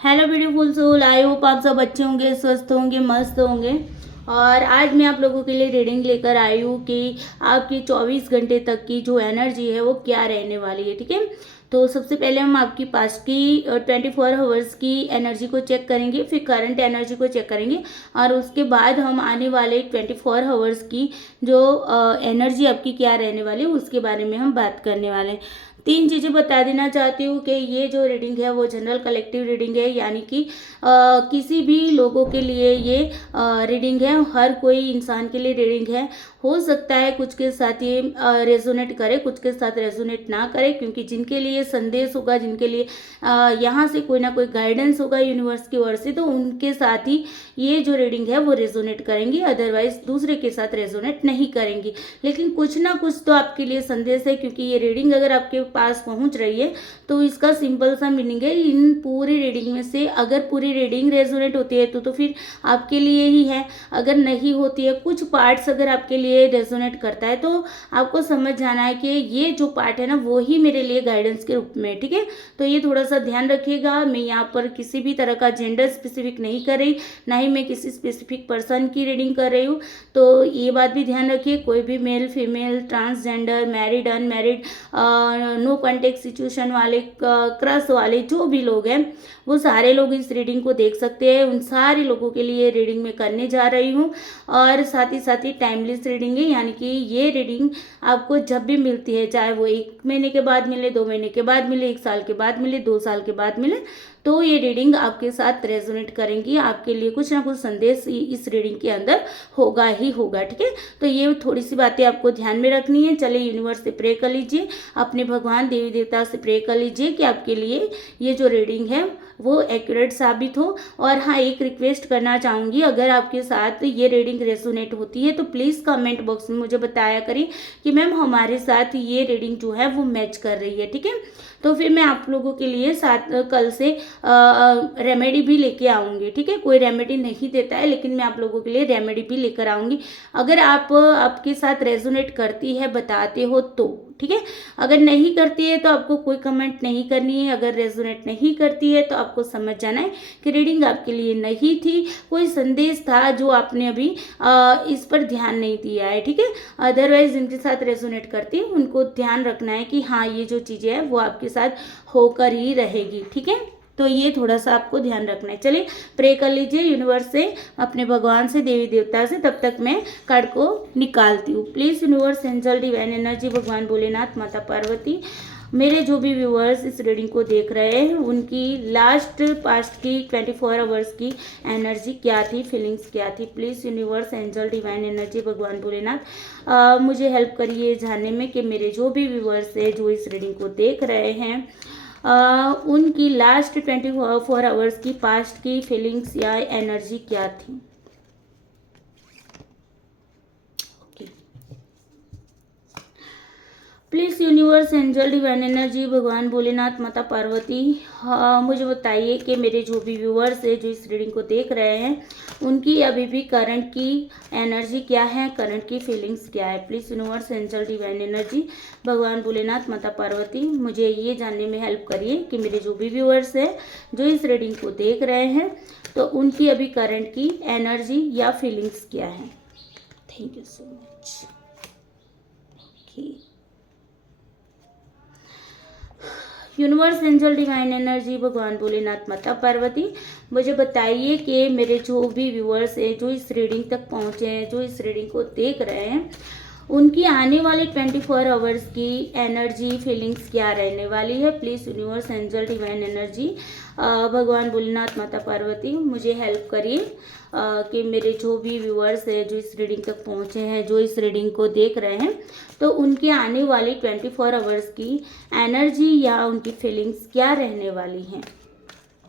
Hello beautiful soul, I hope आप सब अच्छे होंगे, स्वस्थ होंगे, मस्त होंगे। और आज मैं आप लोगों के लिए रीडिंग लेकर आई हूँ कि आपकी 24 घंटे तक की जो एनर्जी है वो क्या रहने वाली है। ठीक है, तो सबसे पहले हम आपकी पास्ट की 24 आवर्स की एनर्जी को चेक करेंगे, फिर करंट एनर्जी को चेक करेंगे और उसके बाद हम आने वाले 24 आवर्स की जो एनर्जी आपकी क्या रहने वाली है उसके बारे में हम बात करने वाले हैं। 3 चीज़ें बता देना चाहती हूँ कि ये जो रीडिंग है वो जनरल कलेक्टिव रीडिंग है, यानी कि किसी भी लोगों के लिए ये रीडिंग है, हर कोई इंसान के लिए रीडिंग है। हो सकता है कुछ के साथ ये रेजोनेट करे, कुछ के साथ रेजोनेट ना करे, क्योंकि जिनके लिए संदेश होगा, जिनके लिए यहाँ से कोई ना कोई गाइडेंस होगा यूनिवर्स की ओर से, तो उनके साथ ही ये जो रीडिंग है वो रेजोनेट करेंगी, अदरवाइज दूसरे के साथ रेजोनेट नहीं करेंगी। लेकिन कुछ ना कुछ तो आपके लिए संदेश है, क्योंकि ये रीडिंग अगर आपके पास पहुंच रही है तो इसका सिंपल सा मीनिंग है, इन पूरी रीडिंग में से अगर पूरी रीडिंग रेजोनेट होती है तो फिर आपके लिए ही है, अगर नहीं होती है, कुछ पार्ट्स अगर आपके लिए रेजोनेट करता है तो आपको समझ जाना है कि ये जो पार्ट है ना वो ही मेरे लिए गाइडेंस के रूप में। ठीक है, तो ये थोड़ा सा ध्यान रखिएगा। मैं यहाँ पर किसी भी तरह का जेंडर स्पेसिफिक नहीं कर रही, ना ही मैं किसी स्पेसिफिक पर्सन की रीडिंग कर रही हूँ, तो ये बात भी ध्यान रखिए। कोई भी male female, transgender, married unmarried, no contact situation वाले, क्रश वाले जो भी लोग हैं वो सारे लोग इस रीडिंग को देख सकते हैं। उन सारे लोगों के लिए रीडिंग में करने जा रही हूँ और साथ ही टाइमलेस रीडिंग है, यानी कि ये रीडिंग आपको जब भी मिलती है, चाहे वो 1 महीने के बाद मिले, 2 महीने के बाद मिले, 1 साल के बाद मिले, 2 साल के बाद मिले, तो ये रीडिंग आपके साथ रेजोनेट करेंगी। आपके लिए कुछ ना कुछ संदेश इस रीडिंग के अंदर होगा ही होगा। ठीक है, तो ये थोड़ी सी बातें आपको ध्यान में रखनी है। चलिए यूनिवर्स से प्रे कर लीजिए, अपने भगवान देवी देवता से प्रे कर लीजिए कि आपके लिए ये जो रीडिंग है वो एक्यूरेट साबित हो। और हाँ, एक रिक्वेस्ट करना चाहूँगी, अगर आपके साथ ये रीडिंग रेजोनेट होती है तो प्लीज़ कमेंट बॉक्स में मुझे बताया करें कि मैम हमारे साथ ये रीडिंग जो है वो मैच कर रही है। ठीक है, तो फिर मैं आप लोगों के लिए साथ कल से रेमेडी भी लेके आऊँगी। ठीक है, कोई रेमेडी नहीं देता है, लेकिन मैं आप लोगों के लिए रेमेडी भी लेकर आऊँगी। अगर आपके साथ रेजोनेट करती है, बताते हो तो ठीक है, अगर नहीं करती है तो आपको कोई कमेंट नहीं करनी है। अगर रेजोनेट नहीं करती है तो आपको समझ जाना है कि रीडिंग आपके लिए नहीं थी, कोई संदेश था जो आपने अभी इस पर ध्यान नहीं दिया है। ठीक है, अदरवाइज जिनके साथ रेजोनेट करती है उनको ध्यान रखना है कि हाँ, ये जो चीज़ें हैं वो आपके साथ होकर ही रहेगी। ठीक है, तो ये थोड़ा सा आपको ध्यान रखना है। चलिए प्रे कर लीजिए यूनिवर्स से, अपने भगवान से, देवी देवता से। तब तक मैं कार्ड को निकालती हूँ। Please universe, angel, divine energy, भगवान भोलेनाथ, माता पार्वती, मेरे जो भी व्यूअर्स इस रीडिंग को देख रहे हैं उनकी लास्ट पास्ट की 24 आवर्स की एनर्जी क्या थी, फीलिंग्स क्या थी। Please universe, angel, divine energy, भगवान भोलेनाथ, मुझे हेल्प करिए जानने में कि मेरे जो भी व्यूअर्स हैं जो इस रीडिंग को देख रहे हैं उनकी लास्ट 24 आवर्स की पास्ट की फीलिंग्स या एनर्जी क्या थी। Please universe, angel, divine energy, भगवान भोलेनाथ, माता पार्वती, मुझे बताइए कि मेरे जो भी व्यूअर्स हैं जो इस रीडिंग को देख रहे हैं उनकी अभी भी करंट की एनर्जी क्या है, करंट की फीलिंग्स क्या है। Please universe, angel, divine energy, भगवान भोलेनाथ, माता पार्वती, मुझे ये जानने में हेल्प करिए कि मेरे जो भी व्यूअर्स हैं जो इस रीडिंग को देख रहे हैं तो उनकी अभी करंट की एनर्जी या फीलिंग्स क्या है। Thank you so much. Okay, universe, angel, divine energy, भगवान भोलेनाथ, माता पार्वती, मुझे बताइए कि मेरे जो भी व्यूअर्स हैं जो इस रीडिंग तक पहुँचे हैं, जो इस रीडिंग को देख रहे हैं, उनकी आने वाली 24 आवर्स की एनर्जी, फीलिंग्स क्या रहने वाली है। Please universe, angel, divine energy, भगवान भोलेनाथ, माता पार्वती, मुझे हेल्प करिए कि मेरे जो भी व्यूअर्स हैं जो इस रीडिंग तक पहुँचे हैं, जो इस रीडिंग को देख रहे हैं, तो उनकी आने वाली 24 आवर्स की एनर्जी या उनकी फीलिंग्स क्या रहने वाली हैं।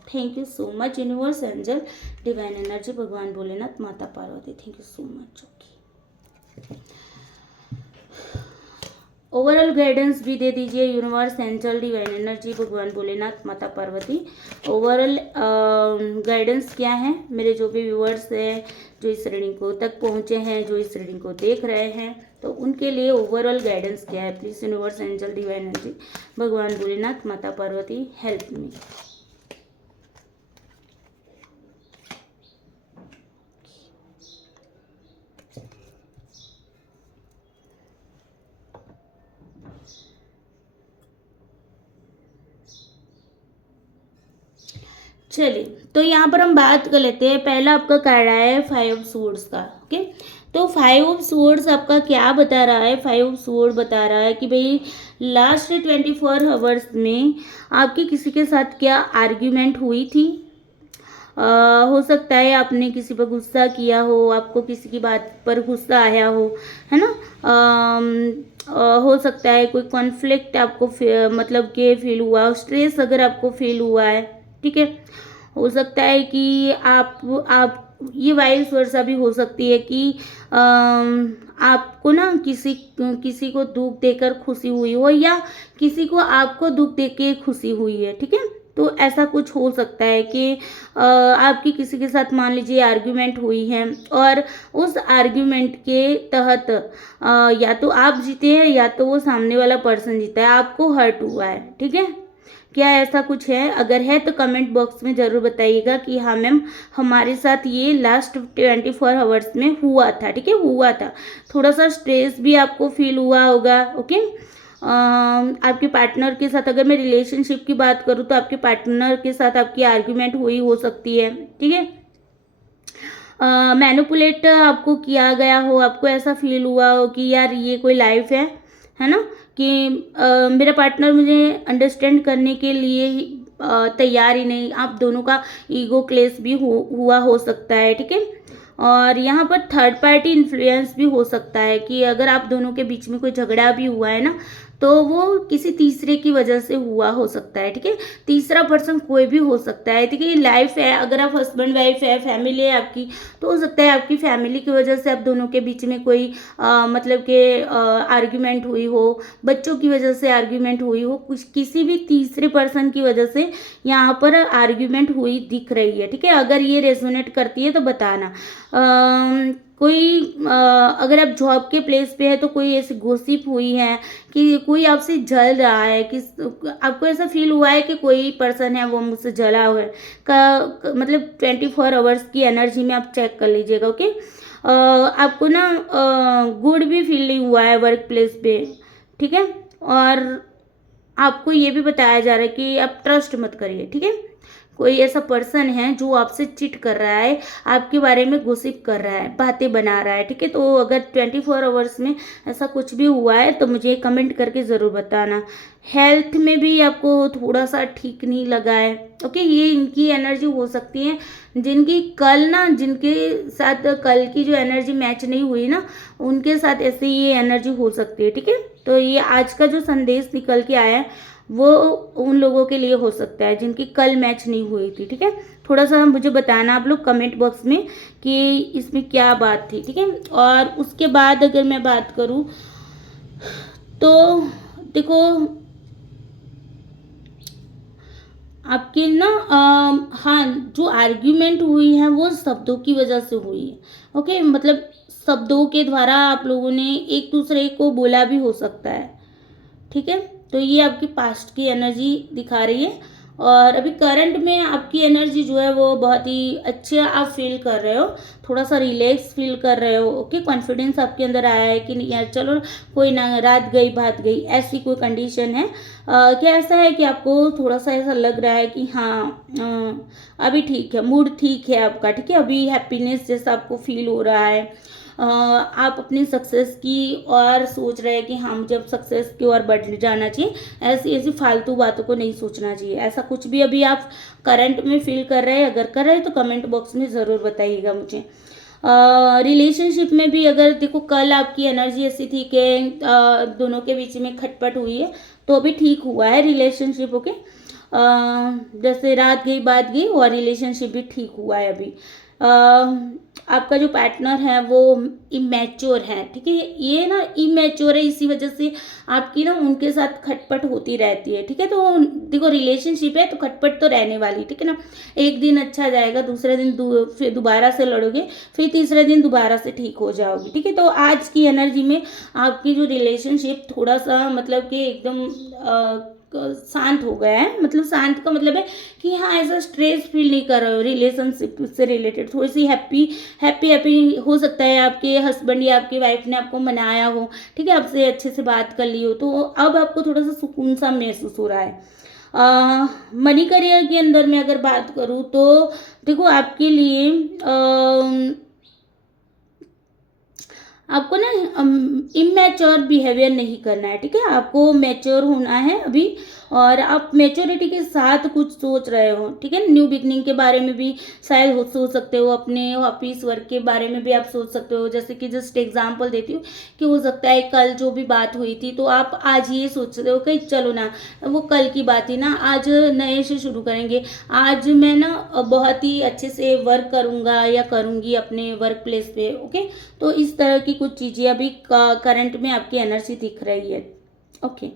Thank you so much universe, angel, divine energy, भगवान भोलेनाथ, माता Parvati, thank you so much. Okay, overall guidance भी दे दीजिए यूनिवर्स, एंजल, डिवाइन एनर्जी, भगवान भोलेनाथ, माता पार्वती। ओवरऑल गाइडेंस क्या है मेरे जो भी व्यूअर्स हैं जो इस रीडिंग को तक पहुँचे हैं, जो इस रीडिंग को देख रहे हैं, तो उनके लिए ओवरऑल गाइडेंस क्या है। Please universe, angel, divine energy, भगवान भोलेनाथ, माता पार्वती, हेल्प मी। चलिए, तो यहाँ पर हम बात कर लेते हैं। पहला आपका कार्ड आया है 5 ऑफ स्वॉर्ड्स का। ओके, तो 5 ऑफ स्वॉर्ड्स आपका क्या बता रहा है? 5 ऑफ स्वॉर्ड बता रहा है कि भाई लास्ट 24 आवर्स में आपकी किसी के साथ क्या आर्ग्यूमेंट हुई थी। हो सकता है आपने किसी पर गुस्सा किया हो, आपको किसी की बात पर गुस्सा आया हो, है ना। हो सकता है कोई कॉन्फ्लिक्ट आपको मतलब कि फील हुआ, स्ट्रेस अगर आपको फील हुआ है, ठीक है। हो सकता है कि आप ये वाइस वर्सा भी हो सकती है कि आपको ना किसी किसी को दुख देकर खुशी हुई हो, या किसी को आपको दुख देके खुशी हुई है, ठीक है। तो ऐसा कुछ हो सकता है कि आपकी किसी के साथ मान लीजिए आर्ग्यूमेंट हुई है, और उस आर्ग्यूमेंट के तहत या तो आप जीते हैं या तो वो सामने वाला पर्सन जीता है, आपको हर्ट हुआ है, ठीक है। क्या ऐसा कुछ है? अगर है तो कमेंट बॉक्स में ज़रूर बताइएगा कि हाँ मैम, हमारे साथ ये लास्ट 24 आवर्स में हुआ था, ठीक है, हुआ था। थोड़ा सा स्ट्रेस भी आपको फील हुआ होगा। ओके, आपके पार्टनर के साथ, अगर मैं रिलेशनशिप की बात करूँ तो आपके पार्टनर के साथ आपकी आर्ग्यूमेंट हुई हो सकती है, ठीक है। मैनिपुलेट आपको किया गया हो, आपको ऐसा फील हुआ हो कि यार ये कोई लाइफ है ना, कि मेरा पार्टनर मुझे अंडरस्टैंड करने के लिए तैयार ही नहीं। आप दोनों का ईगो क्लेश भी हुआ हो सकता है, ठीक है। और यहाँ पर थर्ड पार्टी इन्फ्लुएंस भी हो सकता है कि अगर आप दोनों के बीच में कोई झगड़ा भी हुआ है ना, तो वो किसी तीसरे की वजह से हुआ हो सकता है, ठीक है। तीसरा पर्सन कोई भी हो सकता है, ठीक है। ये लाइफ है, अगर आप हस्बैंड वाइफ है, फैमिली है आपकी, तो हो सकता है आपकी फैमिली की वजह से आप दोनों के बीच में कोई मतलब कि आर्ग्यूमेंट हुई हो, बच्चों की वजह से आर्ग्यूमेंट हुई हो, कुछ किसी भी तीसरे पर्सन की वजह से यहाँ पर आर्ग्यूमेंट हुई दिख रही है, ठीक है। अगर ये रेजोनेट करती है तो बताना। कोई अगर आप जॉब के प्लेस पे है तो कोई ऐसी गॉसिप हुई है कि कोई आपसे जल रहा है, कि आपको ऐसा फील हुआ है कि कोई पर्सन है वो मुझसे जला हुआ है मतलब 24 आवर्स की एनर्जी में आप चेक कर लीजिएगा। ओके, आपको ना गुड भी फील नहीं हुआ है वर्क प्लेस पे, ठीक है। और आपको ये भी बताया जा रहा है कि आप ट्रस्ट मत करिए, ठीक है। कोई ऐसा पर्सन है जो आपसे चिट कर रहा है, आपके बारे में गॉसिप कर रहा है, बातें बना रहा है, ठीक है। तो अगर 24 आवर्स में ऐसा कुछ भी हुआ है तो मुझे कमेंट करके ज़रूर बताना। हेल्थ में भी आपको थोड़ा सा ठीक नहीं लगा है। ओके, ये इनकी एनर्जी हो सकती है जिनके साथ कल की जो एनर्जी मैच नहीं हुई ना, उनके साथ ऐसे ये एनर्जी हो सकती है, ठीक है। तो ये आज का जो संदेश निकल के आया है वो उन लोगों के लिए हो सकता है जिनकी कल मैच नहीं हुई थी, ठीक है। थोड़ा सा मुझे बताना आप लोग कमेंट बॉक्स में कि इसमें क्या बात थी, ठीक है। और उसके बाद अगर मैं बात करूँ तो देखो, आपकी ना हाँ, जो आर्ग्यूमेंट हुई है वो शब्दों की वजह से हुई है। ओके, मतलब शब्दों के द्वारा आप लोगों ने एक दूसरे को बोला भी हो सकता है, ठीक है। तो ये आपकी पास्ट की एनर्जी दिखा रही है, और अभी करंट में आपकी एनर्जी जो है वो बहुत ही अच्छा आप फील कर रहे हो, थोड़ा सा रिलैक्स फील कर रहे हो। ओके, कॉन्फिडेंस आपके अंदर आया है कि नहीं यार चलो कोई ना, रात गई बात गई, ऐसी कोई कंडीशन है। क्या ऐसा है कि आपको थोड़ा सा ऐसा लग रहा है कि हाँ अभी ठीक है, मूड ठीक है आपका, ठीक है। अभी हैप्पीनेस जैसा आपको फील हो रहा है। आप अपनी सक्सेस की और सोच रहे हैं कि हाँ मुझे अब सक्सेस की ओर बढ़ जाना चाहिए, ऐसी ऐसी फालतू बातों को नहीं सोचना चाहिए। ऐसा कुछ भी अभी आप करंट में फील कर रहे हैं, अगर कर रहे हैं तो कमेंट बॉक्स में ज़रूर बताइएगा मुझे। रिलेशनशिप में भी अगर देखो, कल आपकी एनर्जी ऐसी थी कि दोनों के बीच में खटपट हुई है, तो अभी ठीक हुआ है रिलेशनशिप। ओके, जैसे रात गई बात गई, और रिलेशनशिप भी ठीक हुआ है अभी। आपका जो पार्टनर है वो इमेच्योर है, ठीक है। ये ना इमेच्योर है, इसी वजह से आपकी ना उनके साथ खटपट होती रहती है, ठीक है। तो देखो, रिलेशनशिप है तो खटपट तो रहने वाली, ठीक है ना। एक दिन अच्छा जाएगा, दूसरे दिन फिर दोबारा से लड़ोगे, फिर तीसरे दिन दोबारा से ठीक हो जाओगे, ठीक है। तो आज की एनर्जी में आपकी जो रिलेशनशिप थोड़ा सा मतलब कि एकदम शांत हो गया है। मतलब शांत का मतलब है कि हाँ ऐसा स्ट्रेस फील नहीं कर रहे हो, रिलेशनशिप से रिलेटेड थोड़ी सी हैप्पी हो सकता है। आपके हस्बैंड या आपकी वाइफ ने आपको मनाया हो, ठीक है, आपसे अच्छे से बात कर ली हो, तो अब आपको थोड़ा सा सुकून सा महसूस हो रहा है। मनी करियर के अंदर मैं अगर बात करूँ तो देखो आपके लिए आपको ना इमेच्योर बिहेवियर नहीं करना है, ठीक है। आपको मैच्योर होना है अभी, और आप मैच्योरिटी के साथ कुछ सोच रहे हो, ठीक है। न्यू बिगनिंग के बारे में भी शायद सोच सकते हो, अपने ऑफिस वर्क के बारे में भी आप सोच सकते हो। जैसे कि जस्ट एग्जांपल देती हूँ कि हो सकता है कल जो भी बात हुई थी तो आप आज ये सोच रहे हो कि चलो ना, वो कल की बात थी ना, आज नए से शुरू करेंगे। आज मैं ना बहुत ही अच्छे से वर्क करूँगा या करूँगी अपने वर्क प्लेस पे, ओके। तो इस तरह की कुछ चीज़ें अभी करंट में आपकी एनर्जी दिख रही है, ओके।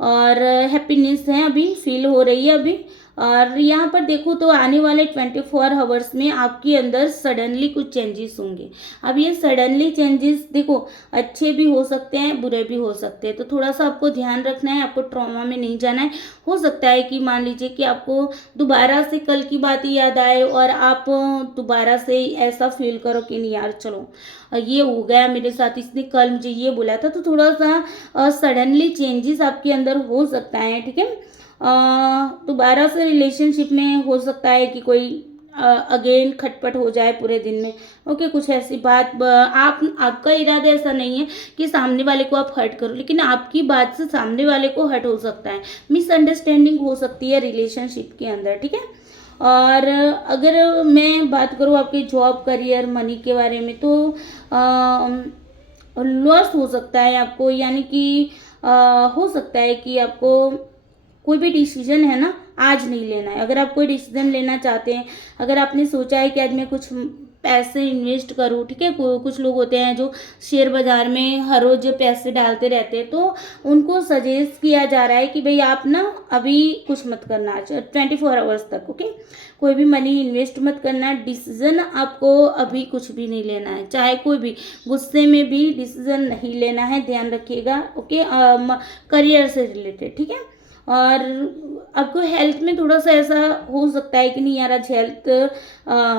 और हैप्पीनेस है अभी, फील हो रही है अभी। और यहाँ पर देखो तो आने वाले 24 आवर्स में आपके अंदर सडनली कुछ चेंजेस होंगे। अब ये सडनली चेंजेस देखो अच्छे भी हो सकते हैं, बुरे भी हो सकते हैं, तो थोड़ा सा आपको ध्यान रखना है, आपको ट्रॉमा में नहीं जाना है। हो सकता है कि मान लीजिए कि आपको दोबारा से कल की बात याद आए और आप दोबारा से ऐसा फील करो कि नहीं यार चलो ये हो गया मेरे साथ, इसने कल मुझे ये बोला था, तो थोड़ा सा सडनली चेंजेस आपके अंदर हो सकता है, ठीक है। दोबारा से रिलेशनशिप में हो सकता है कि कोई अगेन खटपट हो जाए पूरे दिन में, ओके। कुछ ऐसी बात आपका इरादा ऐसा नहीं है कि सामने वाले को आप हर्ट करो, लेकिन आपकी बात से सामने वाले को हर्ट हो सकता है, मिसअंडरस्टैंडिंग हो सकती है रिलेशनशिप के अंदर, ठीक है। और अगर मैं बात करूँ आपके जॉब करियर मनी के बारे में तो लॉस हो सकता है आपको, यानी कि हो सकता है कि आपको कोई भी डिसीजन है ना आज नहीं लेना है। अगर आप कोई डिसीजन लेना चाहते हैं, अगर आपने सोचा है कि आज मैं कुछ पैसे इन्वेस्ट करूँ, ठीक है। कुछ लोग होते हैं जो शेयर बाजार में हर रोज पैसे डालते रहते हैं, तो उनको सजेस्ट किया जा रहा है कि भाई आप ना अभी कुछ मत करना 24 आवर्स तक, ओके। कोई भी मनी इन्वेस्ट मत करना, डिसीजन आपको अभी कुछ भी नहीं लेना है, चाहे कोई भी गुस्से में भी डिसीजन नहीं लेना है, ध्यान रखिएगा, ओके। करियर से रिलेटेड, ठीक है। और आपको हेल्थ में थोड़ा सा ऐसा हो सकता है कि नहीं यार आज हेल्थ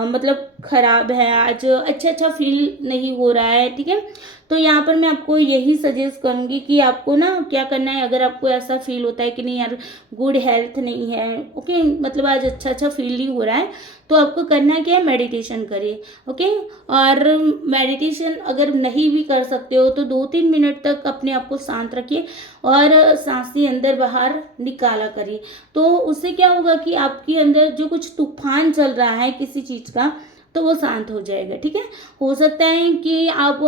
मतलब ख़राब है, आज अच्छा फील नहीं हो रहा है, ठीक है। तो यहाँ पर मैं आपको यही सजेस्ट करूँगी कि आपको ना क्या करना है, अगर आपको ऐसा फील होता है कि नहीं यार गुड हेल्थ नहीं है, ओके, मतलब आज अच्छा फील नहीं हो रहा है, तो आपको करना क्या है, मेडिटेशन करिए, ओके। और मेडिटेशन अगर नहीं भी कर सकते हो तो 2-3 मिनट तक अपने आप को शांत रखिए और सांसें अंदर बाहर निकाला करिए। तो उससे क्या होगा कि आपके अंदर जो कुछ तूफान चल रहा है किसी चीज़ का, तो वो शांत हो जाएगा, ठीक है। हो सकता है कि आप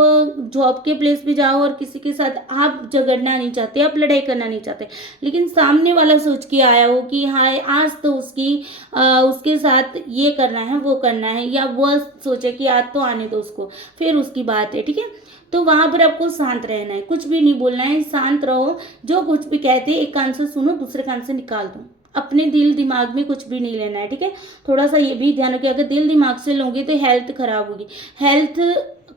जॉब के प्लेस पे जाओ और किसी के साथ आप झगड़ना नहीं चाहते, आप लड़ाई करना नहीं चाहते, लेकिन सामने वाला सोच के आया हो कि हाँ आज तो उसके साथ ये करना है वो करना है, या वो सोचे कि आज तो आने दो उसको, फिर उसकी बात है, ठीक है। तो वहां पर आपको शांत रहना है, कुछ भी नहीं बोलना है, शांत रहो। जो कुछ भी कहते हैं एक कान से सुनो दूसरे कान से निकाल दो, अपने दिल दिमाग में कुछ भी नहीं लेना है, ठीक है। थोड़ा सा ये भी ध्यान रखिए, अगर दिल दिमाग से लोगे तो हेल्थ खराब होगी, हेल्थ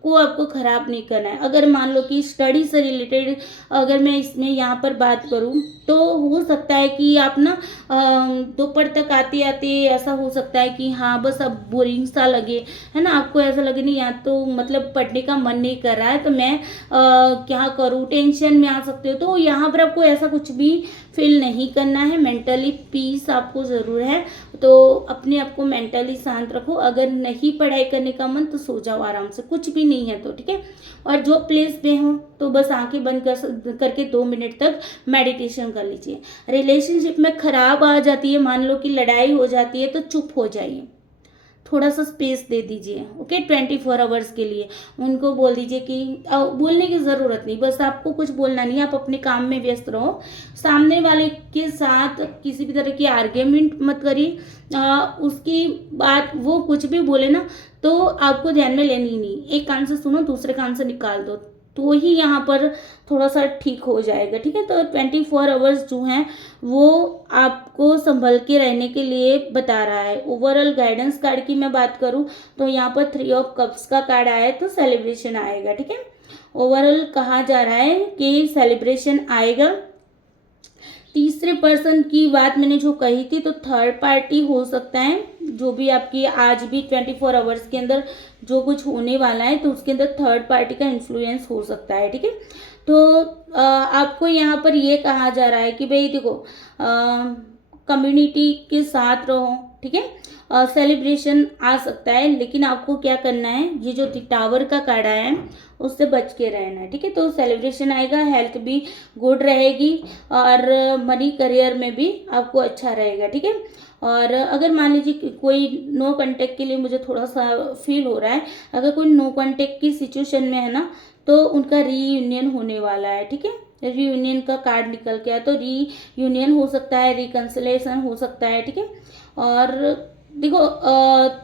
को आपको ख़राब नहीं करना है। अगर मान लो कि स्टडी से रिलेटेड अगर मैं इसमें यहाँ पर बात करूँ तो हो सकता है कि आप ना दोपहर तक आते आते ऐसा हो सकता है कि हाँ बस अब बोरिंग सा लगे, है ना, आपको ऐसा लगे नहीं यार तो मतलब पढ़ने का मन नहीं कर रहा है तो मैं क्या करूँ, टेंशन में आ सकते हो। तो यहाँ पर आपको ऐसा कुछ भी फील नहीं करना है, मेंटली पीस आपको ज़रूर है, तो अपने आप को मेंटली शांत रखो। अगर नहीं पढ़ाई करने का मन तो सो जाओ आराम से, कुछ भी नहीं है तो, ठीक है। और जो प्लेस पे हो तो बस आंखें बंद करके 2 मिनट तक मेडिटेशन कर लीजिए। रिलेशनशिप में खराब आ जाती है, मान लो कि लड़ाई हो जाती है, तो चुप हो जाइए, थोड़ा सा स्पेस दे दीजिए, ओके। 24 आवर्स के लिए उनको बोल दीजिए कि बोलने की ज़रूरत नहीं, बस आपको कुछ बोलना नहीं, आप अपने काम में व्यस्त रहो, सामने वाले के साथ किसी भी तरह की आर्ग्यूमेंट मत करिए। उसकी बात वो कुछ भी बोले ना तो आपको ध्यान में लेनी ही नहीं, एक कान से सुनो दूसरे कान से निकाल दो, तो ही यहाँ पर थोड़ा सा ठीक हो जाएगा, ठीक है। तो 24 आवर्स जो हैं वो आपको संभल के रहने के लिए बता रहा है। ओवरऑल गाइडेंस कार्ड की मैं बात करूँ तो यहाँ पर 3 ऑफ कप्स का कार्ड आया है, तो सेलिब्रेशन आएगा, ठीक है। ओवरऑल कहा जा रहा है कि सेलिब्रेशन आएगा। तीसरे पर्सन की बात मैंने जो कही थी, तो थर्ड पार्टी हो सकता है, जो भी आपकी आज भी 24 आवर्स के अंदर जो कुछ होने वाला है तो उसके अंदर थर्ड पार्टी का इन्फ्लुएंस हो सकता है, ठीक है। तो आपको यहाँ पर ये कहा जा रहा है कि भाई देखो कम्युनिटी के साथ रहो, ठीक है। सेलिब्रेशन आ सकता है, लेकिन आपको क्या करना है, ये जो टावर का कार्ड आया है उससे बच के रहना है, ठीक है। तो सेलिब्रेशन आएगा, हेल्थ भी गुड रहेगी और मनी करियर में भी आपको अच्छा रहेगा, ठीक है। और अगर मान लीजिए कि कोई नो कांटेक्ट के लिए मुझे थोड़ा सा फील हो रहा है, अगर कोई नो कांटेक्ट की सिचुएशन में है ना, तो उनका रीयूनियन होने वाला है, ठीक है। रीयूनियन का कार्ड निकल के आया, तो रीयूनियन हो सकता है, रिकंसिलेशन हो सकता है, ठीक है। और देखो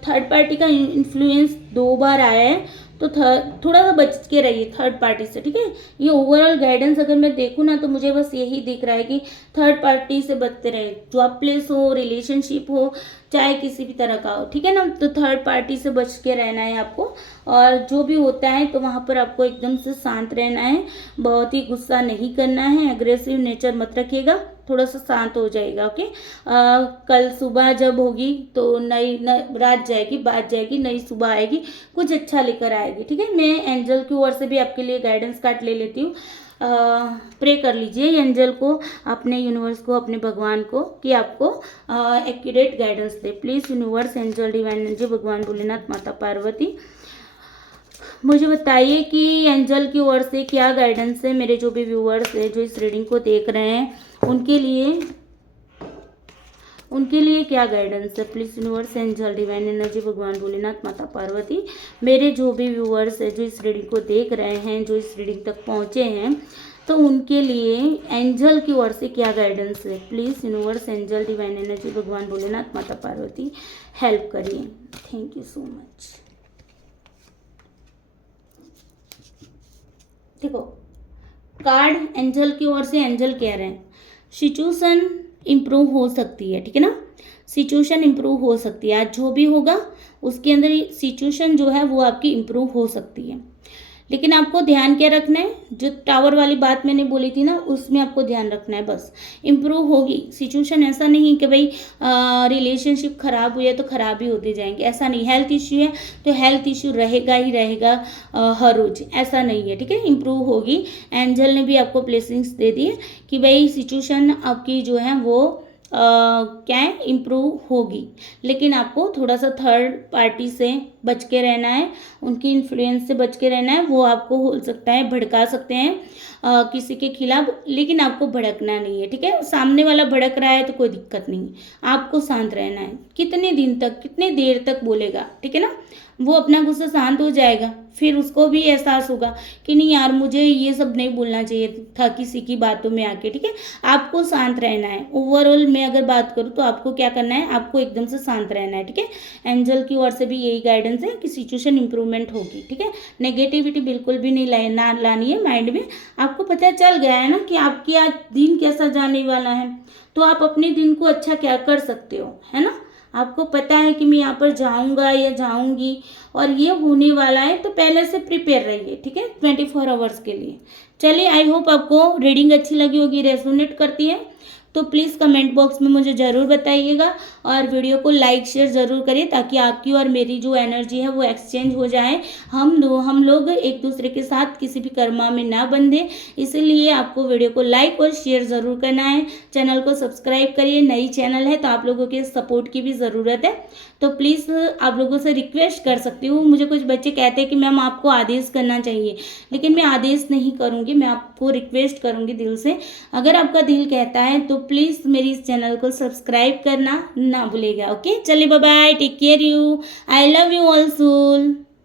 थर्ड पार्टी का इन्फ्लुएंस 2 बार आया है, तो थोड़ा सा बच के रहिए थर्ड पार्टी से, ठीक है। ये ओवरऑल गाइडेंस अगर मैं देखूँ ना, तो मुझे बस यही दिख रहा है कि थर्ड पार्टी से बचते रहे, जॉब प्लेस हो, रिलेशनशिप हो, चाहे किसी भी तरह का हो, ठीक है ना। तो थर्ड पार्टी से बच के रहना है आपको, और जो भी होता है तो वहाँ पर आपको एकदम से शांत रहना है, बहुत ही गुस्सा नहीं करना है, एग्रेसिव नेचर मत रखिएगा, थोड़ा सा शांत हो जाएगा, ओके। कल सुबह जब होगी तो नई रात जाएगी, बात जाएगी, नई सुबह आएगी, कुछ अच्छा लेकर आएगी, ठीक है। मैं एंजल की ओर से भी आपके लिए गाइडेंस कार्ड ले लेती हूँ। प्रे कर लीजिए एंजल को, अपने यूनिवर्स को, अपने भगवान को, कि आपको accurate guidance they. Please universe, angel, divine energy, भगवान भोलेनाथ, माता पार्वती, मुझे बताइए कि एंजल की ओर से क्या गाइडेंस है मेरे जो भी व्यूअर्स हैं, जो इस रीडिंग को देख रहे हैं, उनके लिए क्या गाइडेंस है। Please universe, angel, divine energy, भगवान भोलेनाथ, माता पार्वती, मेरे जो भी व्यूअर्स हैं जो इस रीडिंग को देख रहे हैं, जो इस रीडिंग तक पहुँचे हैं, तो उनके लिए एंजल की ओर से क्या गाइडेंस है। Please universe, angel, divine energy, भगवान भोलेनाथ, माता पार्वती, हेल्प करिए। Thank you so much. देखो कार्ड एंजल की ओर से, एंजल कह रहे हैं सिचुएशन इम्प्रूव हो सकती है, ठीक है ना। सिचुएशन इम्प्रूव हो सकती है, आज जो भी होगा उसके अंदर सिचुएशन जो है वो आपकी इम्प्रूव हो सकती है, लेकिन आपको ध्यान क्या रखना है, जो टावर वाली बात मैंने बोली थी ना, उसमें आपको ध्यान रखना है। बस इम्प्रूव होगी सिचुएशन, ऐसा नहीं कि भाई रिलेशनशिप खराब हुई है तो खराब ही होते जाएंगे, ऐसा नहीं। हेल्थ इश्यू है तो हेल्थ इश्यू रहेगा ही रहेगा हर रोज, ऐसा नहीं है, ठीक है। इम्प्रूव होगी, एंजल ने भी आपको ब्लेसिंग्स दे दी है कि भाई सिचुएशन आपकी जो है वो क्या है, इम्प्रूव होगी, लेकिन आपको थोड़ा सा थर्ड पार्टी से बच के रहना है, उनकी इन्फ्लुएंस से बच के रहना है। वो आपको हो सकता है भड़का सकते हैं किसी के खिलाफ, लेकिन आपको भड़कना नहीं है, ठीक है। सामने वाला भड़क रहा है तो कोई दिक्कत नहीं, आपको शांत रहना है। कितने दिन तक, कितने देर तक बोलेगा, ठीक है ना, वो अपना गुस्सा शांत हो जाएगा, फिर उसको भी एहसास होगा कि नहीं यार, मुझे ये सब नहीं बोलना चाहिए था किसी की बातों में आके, ठीक है। आपको शांत रहना है। ओवरऑल मैं अगर बात करूँ तो आपको क्या करना है, आपको एकदम से शांत रहना है, ठीक है। एंजल की ओर से भी यही गाइडेंस है कि सिचुएशन इंप्रूवमेंट होगी, ठीक है। नेगेटिविटी बिल्कुल भी नहीं लानी है माइंड में। आपको पता चल गया है ना कि आपकी आज दिन कैसा जाने वाला है, तो आप अपने दिन को अच्छा क्या कर सकते हो, है ना। आपको पता है कि मैं यहाँ पर जाऊँगा या जाऊँगी और ये होने वाला है, तो पहले से प्रिपेयर रहिए, ठीक है, 24 आवर्स के लिए। चलिए, आई होप आपको रीडिंग अच्छी लगी होगी, रेजोनेट करती है तो प्लीज़ कमेंट बॉक्स में मुझे ज़रूर बताइएगा, और वीडियो को लाइक शेयर ज़रूर करिए, ताकि आपकी और मेरी जो एनर्जी है वो एक्सचेंज हो जाए। हम लोग एक दूसरे के साथ किसी भी कर्मा में ना बंधे, इसीलिए आपको वीडियो को लाइक और शेयर ज़रूर करना है। चैनल को सब्सक्राइब करिए, नई चैनल है तो आप लोगों के सपोर्ट की भी ज़रूरत है, तो प्लीज़ आप लोगों से रिक्वेस्ट कर सकती हूँ। मुझे कुछ बच्चे कहते हैं कि मैम आपको आदेश करना चाहिए, लेकिन मैं आदेश नहीं करूँगी, मैं आपको रिक्वेस्ट करूँगी दिल से। अगर आपका दिल कहता है तो प्लीज़ मेरी इस चैनल को सब्सक्राइब करना ना भूलेगा, ओके। चलिए, bye bye, take care you, I love you all soul.